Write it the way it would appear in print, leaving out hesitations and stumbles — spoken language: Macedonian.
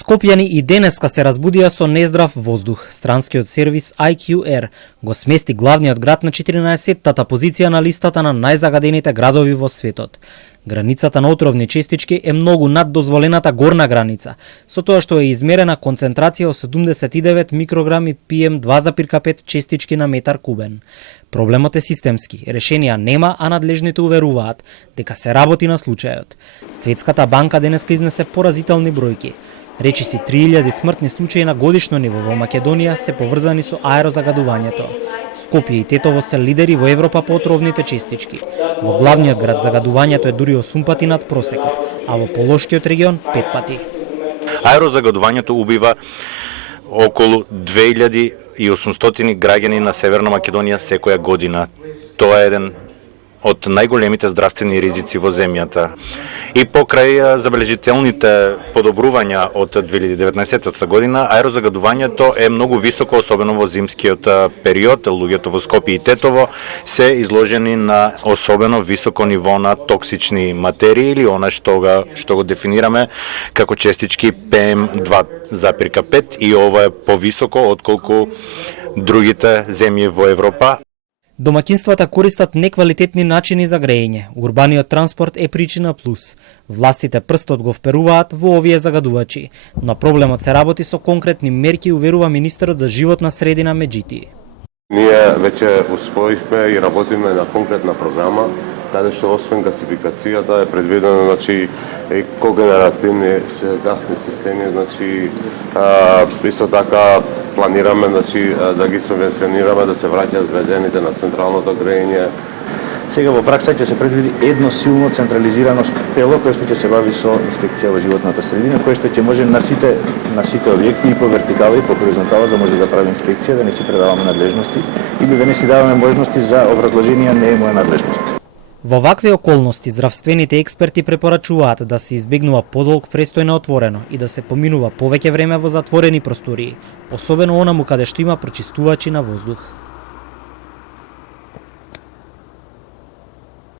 Скопјани и денеска се разбудија со нездрав воздух. Странскиот сервис IQR го смести главниот град на 14-тата позиција на листата на најзагадените градови во светот. Границата на отровни честички е многу над дозволената горна граница, со тоа што е измерена концентрација од 79 микрограми PM2,5 честички на метар кубен. Проблемот е системски, решенија нема, а надлежните уверуваат дека се работи на случајот. Светската банка денеска изнесе поразителни бројки. Речиси 3000 смртни случаи на годишно ниво во Македонија се поврзани со аерозагадувањето. Скопје и Тетово се лидери во Европа по отровните честички. Во главниот град загадувањето е дури 8 пати над просекот, а во Полошкиот регион 5 пати. Аерозагадувањето убива околу 2800 граѓани на Северна Македонија секоја година. Тоа е еден од најголемите здравствени ризици во земјата. И покрај забележителните подобрувања од 2019 година, аерозагадувањето е многу високо, особено во зимскиот период. Луѓето во Скопје и Тетово се изложени на особено високо ниво на токсични материи или она што го дефинираме како честички PM2,5 и ова е повисоко отколку другите земји во Европа. Домаќинствата користат неквалитетни начини за грејење. Урбаниот транспорт е причина плюс. Властите прстот го вперуваат во овие загадувачи, но проблемот се работи со конкретни мерки, уверува министерот за животна средина Меджити. Ние веќе усвоивме и работиме на конкретна програма, каде што освен гасификацијата е предвидено и когенеративни гасни системи, исто така планираме да ги субвенционираме да се враќаат граѓаните на централното грејење. Сега во пракса ќе се предвиди едно силно централизирано тело кое што ќе се бави со инспекција во животната средина, кое што ќе може на сите објекти и по вертикала и по хоризонтала да може да прави инспекција, да не си предаваме надлежности или да не си даваме можности за образложенија не е моја надлежност. Во вакви околности здравствените експерти препорачуваат да се избегнува подолг престој на отворено и да се поминува повеќе време во затворени простории, особено онаму каде што има прочистувачи на воздух.